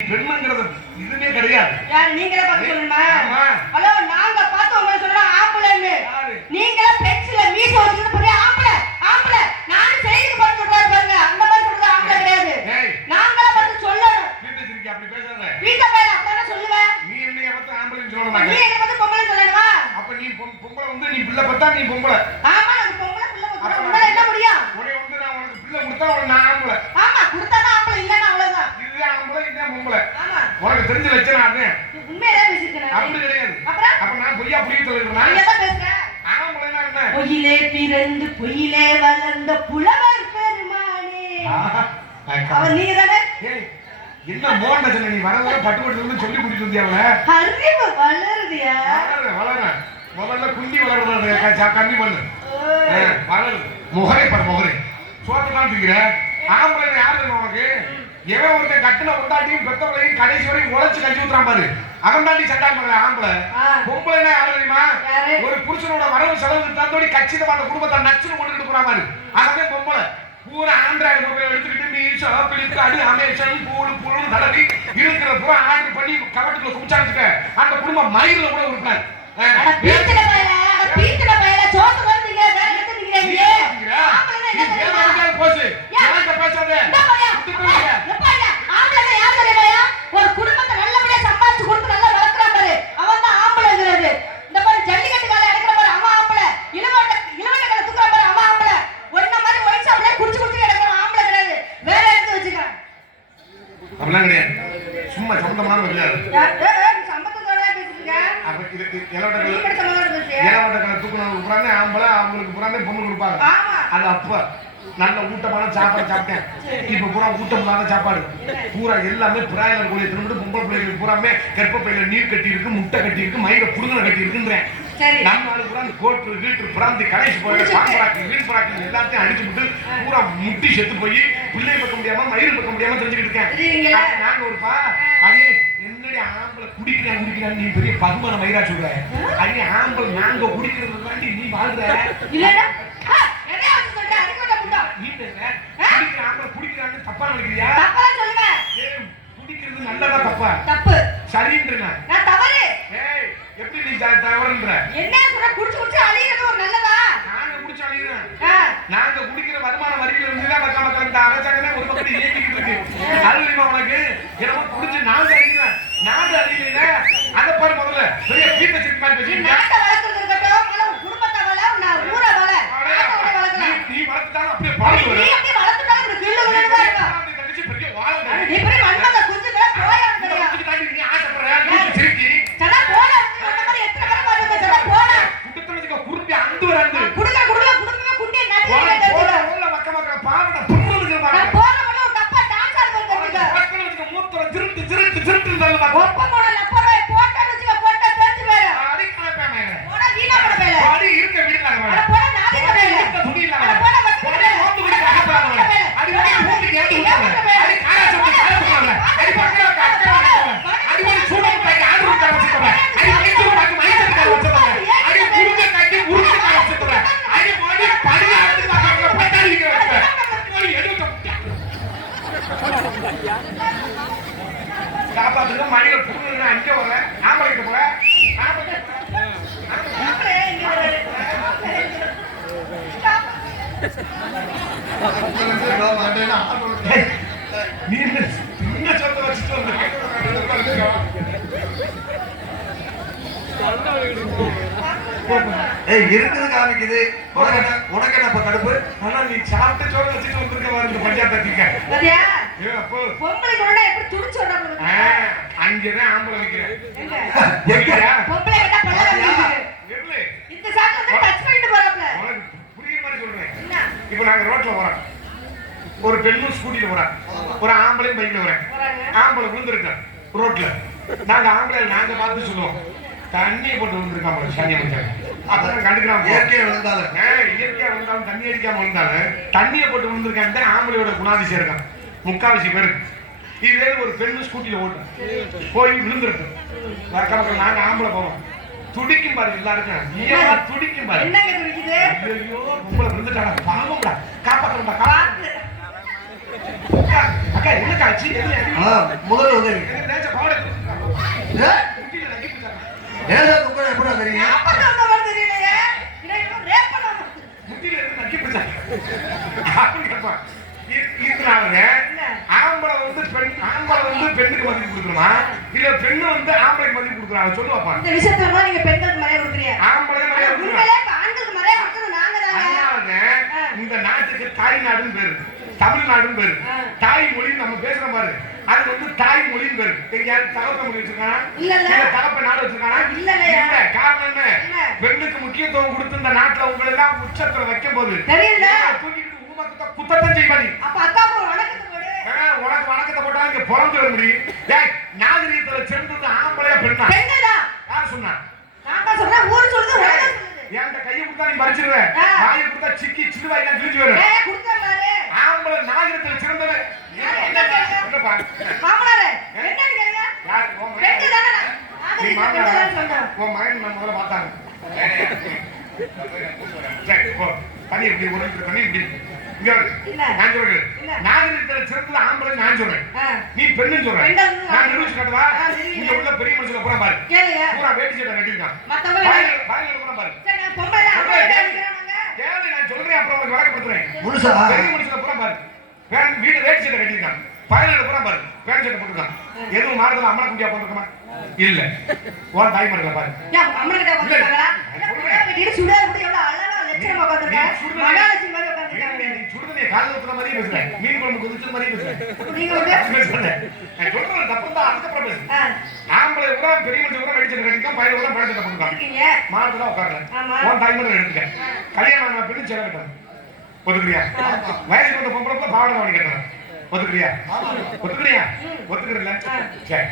பெண்ணுங்கிறது இதுவே கிடையாது. யார் நீங்களே பார்த்து சொல்லணுமா? ஹலோ, நாங்க பார்த்து உங்களை சொல்லணும் ஆம்பளைன்னு. நீங்களே பென்சில மீச வச்சிட்டு பெரிய ஆம்பளை ஆம்பளை நான் செய்திக்கு பார்த்து சொல்றாரு பாருங்க. அந்த மாதிரி சொல்றது ஆம்பளை கிடையாது. நாங்களே பார்த்து சொல்லணும். வீட்டை சிரிக்க அப்படி பேசாத. வீட்டை பையன் அப்பதானே சொல்லுவேன். நீ என்னைய பார்த்து ஆம்பளைன்னு சொல்ல மாட்டே. நீ என்ன பார்த்து பொம்பளை சொல்லணுமா? அப்ப நீ பொம்பளை வந்து நீ பிள்ளை பார்த்தா நீ பொம்பளை. ஆமா, அது பொம்பளை பிள்ளை பார்த்தா உன்னால என்ன முடியும்? உன்னை வந்து நான் உனக்கு பிள்ளை கொடுத்தா உனக்கு நான் ஆம்பளை. ஆமா, கொடுத்தாதான் ஆம்பளை, இல்லன்னா அவ்வளவுதான். இதுதான் ஆம்பளை, இதுதான் பொம்பளை. ஆமா, உனக்கு தெரிஞ்ச லட்சணம் அது. உண்மையிலே பேசிட்டேன். அப்படி கிடையாது. அப்ப நான் பொய்யா புரிய சொல்லிடுறேன். நீ என்ன பேசுற? ஆம்பளைனா என்ன? பொய்யிலே பிறந்து பொய்யிலே வளர்ந்த புலவர் பெருமானே. அவர் நீங்க தானே? என்ன மோண்ட சொன்ன நீ வர பட்டு பட்டு சொல்லி கூட்டிட்டு வந்தியாவல? அறிவு வளருதியா? வளர முதல்ல குண்டி வளர்றது கம்மி பண்ணு. வளருது முகரை பாரு, முகரை சோத்தை தான் திங்கிற. ஆம்பளை யாரு உனக்கு? எவன் ஒருத்தன் கட்டுல உண்டாட்டியும் பெத்தவளையும் கடைசி வரையும் உழைச்சு கஞ்சி ஊத்துறான் பாரு, அவன் தாண்டி சண்டை பண்ணல ஆம்பளை. பொம்பளைனா யாரு தெரியுமா? ஒரு புருஷனோட வரவு செலவுக்கு தந்தோடி கச்சிதமான குடும்பத்தை நச்சுன்னு கொண்டுட்டு போறா பாரு, அதே பொம்பளை. பூரா ஆண்ட்ராய்டு மொபைல் எடுத்துக்கிட்டு மீஷோ பிளிப்கார்ட் அமேசான் பூlu தடவி இருக்கிற பூரா ஆர்டர் பண்ணி கவட்டுக்குள்ள குமிச்சாச்சுக்க அந்த குடும்பம் மயில கூட இருக்காது. பீத்தல பயல சோத்து வந்தீங்க வேற எடுத்துட்டீங்க. நீ வேற எங்க போச்சு? யார்ட்ட பேசாத. எப்பயா ஆம்பளை யார் தெரியுமாயா? ஒரு குடும்பத்தை நல்லபடியா சம்பாதிச்சு கொடுத்து நல்லா வளர்க்கறான் பாரு, அவன் தான் ஆம்பளைங்கிறது. இந்த மாதிரி ஜல்லிக்கட்டு கால எடுக்கிற பாரு அவன் ஆம்பளை, இளவட்ட கால தூக்குற பாரு அவன் ஆம்பளை. ஒண்ண மாதிரி ஒயின் ஷாப்ல குடிச்சு குடிச்சு எடுக்கிற ஆம்பளை கிடையாது. வேற எடுத்து வச்சுக்க. அப்படிலாம் கிடையாது. சும்மா சொந்தமான விளையாடு. சம்பந்தத்தோட பேசிட்டீங்க. அப்ப இது இளவட்ட கால தூக்குனவங்க புறானே ஆம்பளை, அவங்களுக்கு புறானே பொண்ணு கொடுப்பாங்க. அது அப்ப நல்ல ஊட்டமான சாப்பாடு சாப்பிட்டேன். இப்ப பூரா ஊட்டமான சாப்பாடு பூரா எல்லாமே பிராயலர் கோழியை திரும்பிட்டு பொம்பளை பிள்ளைகளுக்கு பூராமே கற்ப பையில நீர் கட்டி இருக்கு, முட்டை கட்டி இருக்கு, மயிர புடுங்கனை கட்டி இருக்குன்றேன். நம்ம ஆளு பூரா கோட்டு வீட்டு பிராந்தி கடைசி போய் பாம்பராக்கி வீண் பராக்கி எல்லாத்தையும் அடிச்சு விட்டு பூரா முட்டி செத்து போய் பிள்ளை பார்க்க முடியாம மயிறு பார்க்க முடியாம தெரிஞ்சுக்கிட்டு இருக்கேன். நாங்க ஒருப்பா அதே என்னடி ஆம்பளை குடிக்கிறான் நீ பெரிய பகுமான மயிரா சொல்ற. அதே ஆம்பளை நாங்க குடிக்கிறது தாண்டி நீ வாழ்ற இல்லடா. குடிக்கிறான்னு தப்பா நினைக்கிறியா? தப்பா சொல்லுங்க. குடிக்கிறது நல்லதா தப்பா? தப்பு. சரின்றேன் நான் தவறு. எப்படி நீ தவறுன்ற? என்ன சொல்ற? குடிச்சு குடிச்சு அழியிறது ஒரு நல்லதா? நாங்க குடிச்சு அழியிறோம். நாங்க குடிக்கிற வருமான வரியில இருந்து தான் மக்கள் இந்த அரசாங்கமே ஒரு பக்கம் இயக்கிட்டு இருக்கு. அது தெரியுமா உனக்கு? என்னமோ குடிச்சு நாங்க அழிக்கிறோம், நாடு அழியல. அதை பாரு முதல்ல பெரிய பீத்த சிட்டு மாதிரி பேசிட்டு நாட்டை வளர்க்கறது இருக்கட்டும், குடும்பத்தை வள, நான் ஊரை வள, நாட்டை வளர்க்கலாம். நீ வளர்த்துட்டாலும் அப்படியே பாடு வரும். நீ அப்படியே வளர்த்துட்டாலும் இப்படி கிள்ளு கிள்ளுன்னு இருக்கும். பெரிய வாழை நீ பெரிய மண்மத குஞ்சுகள போய் வந்துறியா? நீ ஆசைப்படுற நீ சிரிக்கி சடா போடா. அந்த மாதிரி எத்தனை பேர் பாருங்க. சடா போடா. குடுத்தறதுக்கு குறும்பி அந்து வரந்து குடுங்க குடும்பமே குண்டி நட்டி போடா ஓல மக்கமக்க பாவட புண்ணுங்க பாரு. நான் போற போல ஒரு டப்பா டான்ஸ் ஆடுறது தெரியுங்க. மக்களுக்கு மூத்தற திருட்டு தள்ள பாரு. ஒப்ப போட லப்பரே போட்டா வச்சுக்க போட்டா தெரிஞ்சு வேற. அடி கலப்பேமே. போடா வீணா போட வேல. அடி இருக்க வீட்ல வேற. அட போடா நாளைக்கு வேல. துணி இல்ல. அட போடா வச்சுக்க வேல. ஓட்டு குடி கலப்பறாங்க. அடி ஓடி மூஞ்சி ஏத்து விட்டுறாங்க. அடி காரா சொல்லி கலப்பறாங்க. அடி பக்கல கக்கறாங்க. அடி ஓடி சூடா போய் ஆடு விட்டா வச்சுக்கோங்க. அடி மைத்து பாக்கு மைத்து கால வச்சுக்கோங்க. அடி குருங்க கட்டி குருங்க கால வச்சுக்கோங்க. அடி ஓடி படி ஆடு பக்கல பட்டாடி வைங்க. ஓடி எடுத்து காப்பாத்துங்க மணில புடுங்க அங்க வர ஆம்பளை கிட்ட போற ஆம்பளை இங்க வர நீ என்ன சொல்ல வச்சுட்டு வந்திருக்க? இருக்குது காமிக்குது. உனக்கு என்ன கடுப்பு? ஆனா நீ சாப்பிட்ட சோறு வச்சுட்டு வந்திருக்க மாதிரி பஞ்சாயத்துக்க பாத்தியா? பொம்பளை கூட எப்படி துடிச்சு வர்றாங்க. அங்கதான் ஆம்பளை வைக்கிறேன். பொம்பளை கிட்ட பல்லு இந்த சாக்கு வந்து டச் பண்ணிட்டு போறாப்ல. உனக்கு புரியுற மாதிரி சொல்றேன். இப்போ நாங்க ரோட்ல போறோம், ஒரு பெண்ணும் ஸ்கூட்டில போறா, ஒரு ஆம்பளையும் பைக்ல வரேன். ஆம்பளை விழுந்திருக்கான் ரோட்ல. நாங்க ஆம்பளை நாங்க பார்த்து சொல்லுவோம், தண்ணியை போட்டு விழுந்திருக்கான் பாரு சனியை வச்சாங்க. அதான் கண்டுக்கிறான். இயற்கையா விழுந்தாலும் இயற்கையா விழுந்தாலும் தண்ணி அடிக்காம விழுந்தாலும் தண்ணியை போட்டு விழுந்திருக்கான்னு ஆம்பளையோட குணாதிசயம் இருக்கான் முக்காவாசி பேருக்கு. இதே ஒரு பெண்ணு ஸ்கூட்டில ஓட்டும் போய் விழுந்திருக்கு. நாங்க ஆம்பளை போவோம், துடிக்கும் பாரு எல்லாருக்கும். துடிக்கும் பாரு. என்னங்க துடிக்குது? ஐயோ உங்களை விழுந்துட்டாடா பாவம்டா காப்பாத்தணும்டா. அக்கா அக்கா என்ன காட்சி முதல் உதவி நேச்ச பாவடை ஏ? முட்டில நக்கி பிடிச்சாங்க லேசா துக்கம் எப்படா தெரியும் அப்படி அந்த மாதிரி தெரியலையே. இதை இன்னும் ரேப் பண்ணாம. முட்டில இருந்து நக்கி பிடிச்சாங்க அப்படி கேட்பான் இதனால ஆம்பளை வந்து பெண்ணுக்கு மதிப்பு கொடுக்கணுமா இல்ல பெண்ணு வந்து ஆம்பளைக்கு மதிப்பு கொடுக்குறாங்க சொல்லுவாப்பா இந்த விஷயத்துல தான் நீங்க பெண்களுக்கு மரியாதை கொடுக்குறீங்க. ஆம்பளை மரியாதை கொடுக்கணும். உண்மையிலே இப்ப ஆண்களுக்கு மரியாதை கொடுக்கறது நாங்க தாங்க. அதனாலதான் இந்த நாட்டுக்கு தாய் நாடுன்னு பேரு தமிழ்நாடுன்னு பேரு தாய் மொழின்னு நம்ம பேசுற மாதிரி அது வந்து தாய் மொழின்னு பேரு எங்கேயாவது தகப்ப மொழி வச்சிருக்கானா இல்ல தகப்ப நாடு வச்சிருக்கானா இல்ல காரணம் என்ன பெண்ணுக்கு முக்கியத்துவம் கொடுத்து இந்த நாட்டுல உங்களை எல்லாம் உச்சத்துல வைக்கும் போது தெரியல தூக்கிட்டு ஊமத்தை குத்தத்தை செய்வாடி அப்ப அக்காவுக்கு ஒரு வணக்கத்தை போடு. உனக்கு வணக்கத்தை போட்டா இங்க புறந்து வர முடியும் ஏய் நாகரீகத்துல சேர்ந்தது ஆம்பளையா பெண்ணா பெண்ணுதான். யார் சொன்னா நான் தான் சொல்றேன் ஊரு சொல்லுது உலகம் சொல்லுது. என்கிட்ட கையை கொடுத்தா நீ மறிச்சிருவ வாயை கொடுத்தா சிக்கி சிறுவாய்க்கு கிழிச்சு வரும் ஏய் கொடுத்தாரு. ஆம்பளை நாகரீகத்துல சிறந்தவன் என்னப்பா மாமனாரே என்னன்னு கேளுங்க. யார் பெண்ணு தானே. நீ நாகரிகம் பெண்ணு சொல்றேன். உன் மகன் நான் முதல்ல பார்த்தாங்க சரி போ தண்ணி இப்படி ஒரு லிட்டர் தண்ணி இப்படி இங்க இல்ல. நான் சொல்றேன் இல்ல. நாகரிகத்துல சிறந்தது ஆம்பளை நான் சொல்றேன் நீ பெண்ணுன்னு சொல்ற பெண்கள் நான் நிரூபிச்சு காட்டுவா நிரூபிங்க. இங்க உள்ள பெரிய மனுஷங்க பூரா பாரு கேளுங்க. பூரா வேட்டி சட்டை கட்டிருக்கான் மத்தவங்க பாயல பூரா பாரு சரி நான் பொம்பளை பொம்பளை அம்மா கேளு. கேக்குறாங்க. கேளு நான் சொல்றேன் அப்புறம் உனக்கு விளக்கப்படுத்துறேன் முழுசா பெரிய மனுஷங்க பூரா பாரு வீடு வேட்டி சட்டை கட்டிருக்கான் பாயல பூரா பாரு பேண்ட் சட்டை போட்டுருக்கான் எதுவும் மாறுதல அம்மனை குண்டியா போட்டுருக்கமா இல்ல ஓன் தாய் மரங்கள பாரு ஏன் அம்மா கிட்ட உட்கார்ந்திருக்காங்களா? கட்டிட்டு சுடிதார் போட்டு எவ்வளவு அழகா லட்சணமா உட்கார்ந்திருக்காங்க. மகாலட்சுமி மாதிரி உட்கார்ந்திருக்காங்க. நீ சுடுதண்ணி காலைல ஊத்துற மாதிரியே பேசுற மீன் குழம்பு கொதிச்ச மாதிரியே பேசுற நீங்க வந்து சொல்றேன் நான் சொல்றது தப்பு தான் அதுக்கப்புறம் பேசு ஆம்பளை கூட பெரிய மனுஷன் கூட வெடிச்சு கட்டிருக்கான் பையன் கூட பேண்ட் சட்டை போட்டுருக்கான் இருக்கீங்க. மாறுதலா உட்காரல ஆமா. ஓன் தாய் மரம் எடுத்துக்க கல்யாணம் நான் பெண்ணு சேலை கட்டணும் ஒத்துக்கிறியா வயசுக்கு வந்த பொம்பளை பாவடை வாங்கி கட்டணும் ஒத்துக்கிறியா ஒத்துக்கிறியா ஒத்துக்கிறல சரி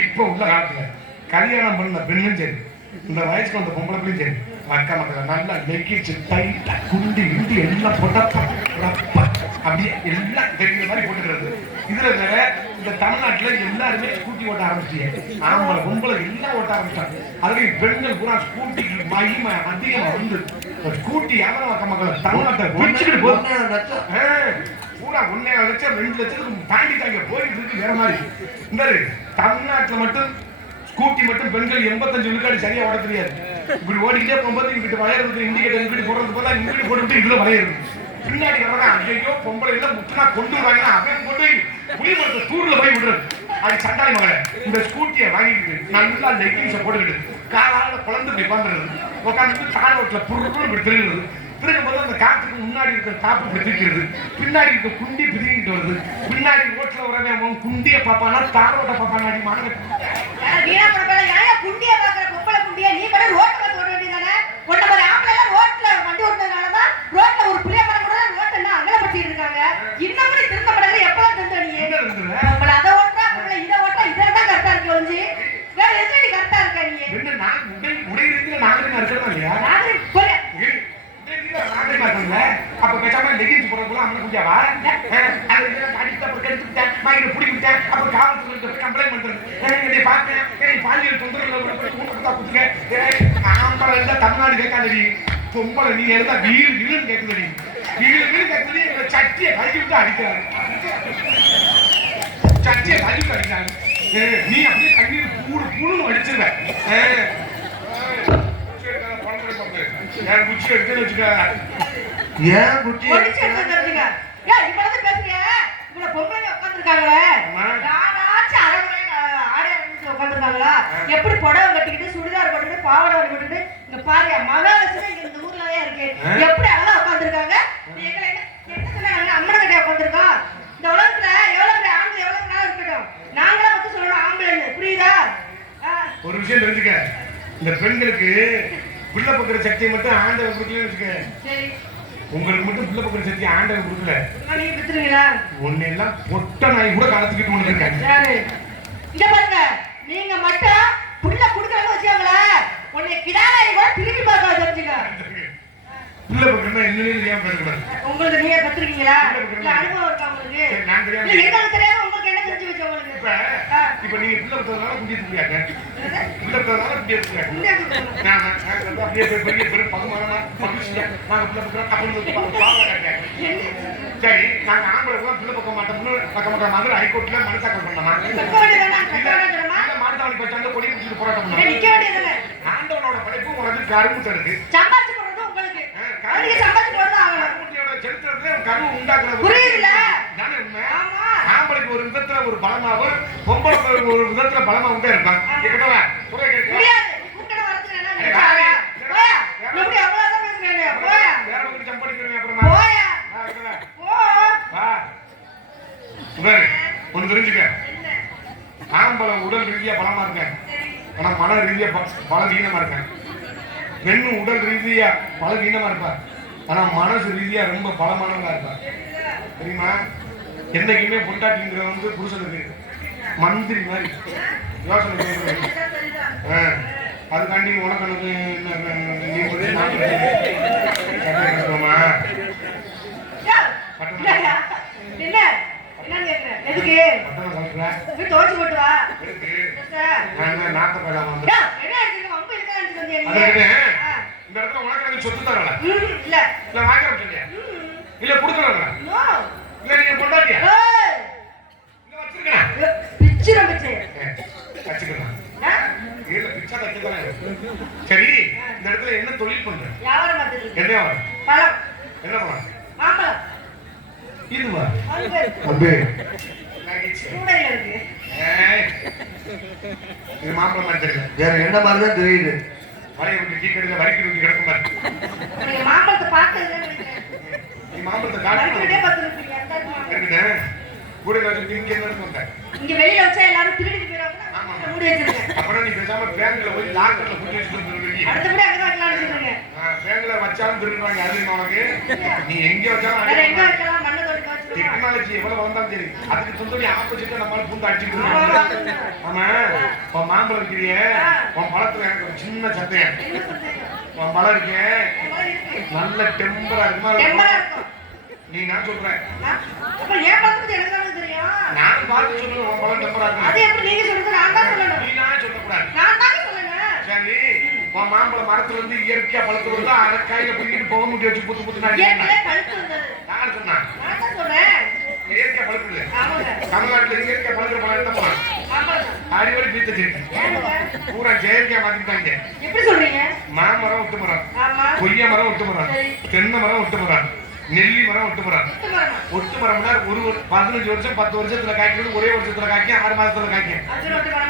இப்ப உள்ள காலத்துல கல்யாணம் பண்ண பெண்ணும் சரி இந்த வயசுக்கு வந்த பொம்பளை பிள்ளையும் சரி அக்கா மக்கள் நல்லா நெக்கிச்சு டைட்டா குண்டி இண்டி எல்லாம் போட்டா அப்படியே எல்லாம் தெரிகிற மாதிரி போட்டுக்கிறது இதுல வேற இந்த தமிழ்நாட்டுல எல்லாருமே ஸ்கூட்டி ஓட்ட ஆரம்பிச்சிங்க ஆம்பளை பொம்பளை எல்லாம் ஓட்ட ஆரம்பிச்சாங்க அதுலயும் பெண்கள் பூரா ஸ்கூட்டிக்கு மகிமை அதிகமா வந்து ஸ்கூட்டி வியாபாரம் அக்கா மக்கள் தமிழ்நாட்டை பிடிச்சுக்கிட்டு போகுது பூரா 1.5 லட்சம் 2 லட்சத்துக்கு தாண்டி தாங்க போயிட்டு இருக்கு வேற மாதிரி இந்த தமிழ்நாட்டுல மட்டும் ஸ்கூட்டி மட்டும் பெண்கள் 85 விழுக்காடு சரியா ஓட தெரியாது இப்படி ஓடிக்கிட்டே போகும்போது இங்கிட்டு வளையறதுக்கு இண்டிகேட்டர் இங்கிட்டு போடுறது போல இங்கிட்டு போட்டுவிட்டு இதுல வளையிறது பின்னாடி வர்றவங்க ஐயோ பொம்பளை எல்லாம் முட்டுனா கொண்டு வராங்கன்னா அவன் கொண்டு புளிமரத்தை தூர்ல போய் விடுறது அது சண்டாளி மகளை இந்த ஸ்கூட்டியை வாங்கிக்கிட்டு நல்லா லெக்கிங்ஸை போட்டுக்கிட்டு காலால குழந்தை இப்படி உட்காந்துருது உட்காந்துட்டு தாழ் ஓட்டுல புருன்னு இப்படி திருடுறது திருடும்போது அந்த காத்துக்கு முன்னாடி இருக்கிற காப்பு பிடிக்கிறது பின்னாடி இருக்க குண்டி பிரிக்கிட்டு வருது பின்னாடி ரோட்ல வரவன் குண்டிய பாப்பானா தாரோட்ட பாப்பானாடி மாணவ வீணா படப்பல ஏன் குண்டிய பாக்குற பொம்பளை குண்டிய நீ கூட ரோட்ல வந்து ஓட வேண்டியதானே ஒண்ணு மாதிரி ஆம்பளை எல்லாம் ரோட்ல வண்டி ஓட்டுறதுனால தான் ரோட்ல ஒரு புளிய மரம் கூட ரோட்ல என்ன அகலப்படுத்திட்டு இருக்காங்க இன்னும் கூட திருந்த படல எப்பலாம் திருந்த நீ நம்மள அத ஓட்டா நம்மள இத ஓட்டா இதெல்லாம் கரெக்டா இருக்கு வந்து வேற எதுக்கு கரெக்டா இருக்க நீ என்ன நான் உடை இருக்கிற நாகரிகமா இருக்கணும் இல்லையா நாகரிகம் போற நாகரிகமா இருக்கணும்ல அப்ப பேசாம லெகின்ஸ் போடுறதுல அம்மன் குஞ்சாவா அது அடித்து அப்புறம் கெடுத்துட்டேன் மயிரை பிடிக்கிட்டேன் அப்புறம் காவல்துறை கம்ப்ளைண்ட் பண்றது என்னை பார்த்தேன் பாலியல் தொந்தரவு ஆம்பளை இருந்தா தமிழ்நாடு கேட்காதடி பொம்பளை நீ இருந்தா வீடு வீடுன்னு கேட்குதடி வீடு கேட்குதடி எங்களை சட்டியை கழுவி விட்டு அடிக்கிறாரு சட்டியை கழுவி அடிக்கிறாங்க நீ அப்படியே கண்ணீர் கூடு கூடுன்னு அடிச்சிருவ குச்சி எடுத்து வச்சுக்க ஏன் குட்டி ஒளிச்சு எடுத்துங்க ஏன் இப்ப வந்து பேசுறிய இவ்வளவு பொம்பளைங்க உட்கார்ந்திருக்காங்களே யாராச்சும் அரைமுறை ஆடை அணிஞ்சு உட்கார்ந்திருக்காங்களா எப்படி புடவை கட்டிக்கிட்டு சுடிதார் போட்டுட்டு பாவாடை போட்டுட்டு இங்க பாரு மகாலட்சுமி இங்க இந்த ஊர்லயே இருக்கு எப்படி அழகா உட்கார்ந்திருக்காங்க எங்களை என்ன சொன்னாங்க அம்மனை கட்டியா உட்கார்ந்திருக்கோம் இந்த உலகத்துல எவ்வளவு பேர் ஆண்கள் எவ்வளவு நாள் இருக்கட்டும் நாங்களா வந்து சொல்லணும் ஆம்பளைன்னு புரியுதா ஒரு விஷயம் தெரிஞ்சுக்க இந்த பெண்களுக்கு புள்ள பக்கிற சக்தியை மட்டும் ஆண்டவன் கொடுக்கலன்னு வச்சுக்க சரி உங்களுக்கு மட்டும் புள்ள பக்கிற சக்தி ஆண்டவன் கொடுக்கல நீங்க பெற்றுறீங்களா ஒன்னு எல்லாம் பொட்ட நாய் கூட காலத்துக்கிட்டு ஒண்ணு இருக்காங்க இங்க பாருங்க நீங்க மட்டும் புள்ள குடுக்கறத வச்சுக்கோங்களே உன்னை கிடானாய் கூட திரும்பி பார்க்க தெரிஞ்சுக்க புள்ள பக்கிரமா என்னன்னு தெரியாம பேசக்கூடாது உங்களுக்கு நீங்க பெற்றுறீங்களா இல்ல அனுபவம் இருக்கா உங்களுக்கு நான் தெரியாம இல்ல எங்களுக்கு தெரியாம உங்களுக்கு என்ன தெரிஞ்சு வச்சு உங்களுக்கு இப்ப நீங்க பிள்ளை இருக்கிறதுனால குடி முடியாங்க பிள்ளை இருக்கிறதுனால குடி முடியாது அப்படியே பெரிய பெரிய பகுமானமா பகுதியா நாங்க பிள்ளை பக்கம் கப்பல் பாவ கட்டாங்க சரி நாங்க ஆம்பளை பிள்ளை பக்கம் மாட்டோம் மாதிரி ஹைகோர்ட்ல மனு தாக்கல் பண்ணோமா மாட்டுத்தாவணி பச்சாங்க கொடி பிடிச்சிட்டு போராட்டம் பண்ணோம் ஆண்டவனோட படைப்பு உனக்கு கரும்பு தருக்கு சம்பாதிச்சு போடுறது உங்களுக்கு நீங்க சம்பாதிச்சு போடுறது ஆகணும் சரித்திரத்துல கரு உண்டாக்குறது புரியுதுல தானே உண்மை ஆம்பளைக்கு ஒரு விதத்துல ஒரு பலமாவும் பொம்பளை ஒரு விதத்துல பலமாவும் தான் இருப்பான் கேட்கட்டா சொல்ல கேட்க முடியாது கூட்டட வரதுல என்ன போயா எப்படி அவ்வளவுதான் பேசுறீங்க போயா வேற ஒரு சம்பாதிக்கிறீங்க அப்புறமா போயா போ வா சுகர் ஒன்னு தெரிஞ்சுக்க ஆம்பளை உடல் ரீதியா பலமா இருக்கேன் ஆனா மன ரீதியா பலவீனமா இருக்கேன் பெண்ணும் உடல் ரீதியா பலவீனமா இருப்பார் ஆனா மனசு ரீதியா ரொம்ப பலமானவங்களா இருப்பார் தெரியுமா என்னைக்குமே பொண்டாட்டிங்கிற வந்து புருஷனுக்கு மந்திரி மாதிரி யோசனை அதுக்காண்டி உனக்கு இந்த இடத்துல உனக்கு சொத்து தரல இல்ல வாங்கிற சொல்லியா இல்ல கொடுக்கறவங்களா இல்ல நீங்க பொண்டாட்டியா இல்ல வச்சிருக்கேன் பிச்சிரம் பிச்சை வச்சிருக்கேன் இல்ல பிச்சை தச்சுக்கிறேன் சரி இந்த இடத்துல என்ன தொழில் பண்ற வியாபாரம் பண்ணுது என்ன வியாபாரம் பழம் என்ன பழம் மாம்பழம் இதுவா அம்பே கூடையில இருக்கு இது மாம்பழம் மாதிரி தெரியல வேற என்ன மாதிரி தான் தெரியுது வரைய விட்டு கீ கடையில வரைக்கு விட்டு கிடக்கும் பாரு நீங்க மாம்பழத்தை பார்த்தது நீ மாம்பழத்தை வரைக்கிட்டே காட்டு பார்த்துருக்கீங்க இருக்குதே கூட வச்சு இங்க என்ன இருக்கும் இங்க வெளியில வச்சா எல்லாரும் திருடிட்டு போயிடுவாங்க மூடி வச்சிருக்கேன் அப்புறம் நீ பேசாம பேங்க்ல போய் லாக்கர்ல புடி வச்சுட்டு வந்துருவீங்க அடுத்தபடி அங்க வைக்கலாம்னு வச்சிருக்கீங்க பேங்க்ல வச்சாலும் திருடுவாங்க அது உனக்கு நீ எங்க வச்சாலும் வேற எங்க வைக்கலாம் மண்ணு தோண்டி வச்சிருக்கோம் டெக்னாலஜி எவ்வளவு வந்தாலும் சரி அதுக்கு சொந்தடி ஆப்போசிட்டா நம்மளால பூந்து அடிச்சுட்டு ஆமா உன் மாம்பழம் இருக்கிறியே உன் பழத்துல எனக்கு ஒரு சின்ன சத்தையன் உன் பழம் இருக்கே நல்ல டெம்பரா இருக்கும் நீ நான் சொல்றேன் அப்ப ஏன் பழத்துக்கு எனக்கு தெரியும் நான் பார்த்து சொல்லுவேன் உன் பழம் டெம்பரா இருக்கு அது எப்படி நீங்க சொல்றது நான் தான் சொல்லணும் நீ நான் சொல்லக்கூடாது நான் தான் சொல்லணும் சரி உன் மாம்பழம் மரத்துல இருந்து இயற்கையா பழுத்து வந்து அரை கையில பிடிக்கிட்டு புகை முட்டி வச்சு புத்து புத்து இயற்கையிலே பழுத்து வந்தது நான் சொன்னேன் நான் தான் சொல்றேன் இயற்கையா பழுக்குது ஆமாங்க தமிழ்நாட்டுல இயற்கையா பழுக்கிற பழம் எடுத்த போறான் ஆமாங்க அடிவரை பீத்த சரி பூரா செயற்கையா மாத்திட்டாங்க எப்படி சொல்றீங்க மாமரம் ஒட்டு மரம் ஆமா கொய்யா மரம் ஒட்டு மரம் தென்னை மரம் ஒட்டு மரம் நெல்லி மரம் ஒட்டு மரம் ஒட்டு மரம்னா ஒரு 15 வருஷம் 10 வருஷத்துல காய்க்கிறது ஒரே வருஷத்துல காய்க்கும் 6 மாசத்துல காய்க்கும்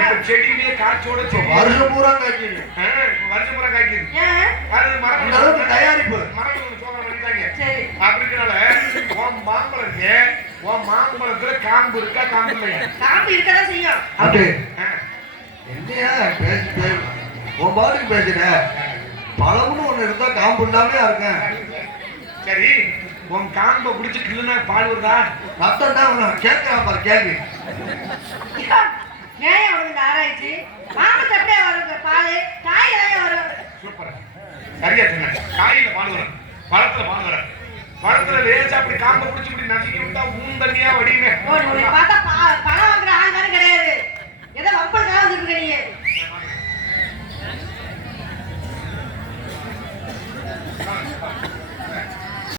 இப்ப செடியிலேயே காய்ச்சோட வருஷம் பூரா காய்க்குது வருஷம் பூரா காய்க்குது அது அந்த அளவுக்கு மரம் தயாரிப்பு மரம் சோதனை பண்ணிட்டாங்க அப்படினால உன் மாம்பழத்துக்கு உன் மாம்பழத்துல காம்பு இருக்கா காம்பு இல்லையா காம்பு இருக்கதான் செய்யும் அப்படி என்னையா பேசி உன் பாட்டுக்கு பேசுற பழம்னு ஒண்ணு இருந்தா காம்பு இல்லாம இருக்கேன் சரி உன் காம்பை பிடிச்சி கிள்ளுனா பால் வருதா ரத்தம் தான் கேட்கலாம் பாரு கேள்வி ஏன் அவனுக்கு இந்த ஆராய்ச்சி மாமத்தை அப்படியே வரும் பால் காய் தான் வரும் சூப்பர் சரியா சொன்ன காயில பால் வரும் பழத்துல பால் வரும் பழத்துல லேசா அப்படி காம்பை பிடிச்சி இப்படி நசுக்கி விட்டா தண்ணியா வடியுமே பார்த்தா பழம்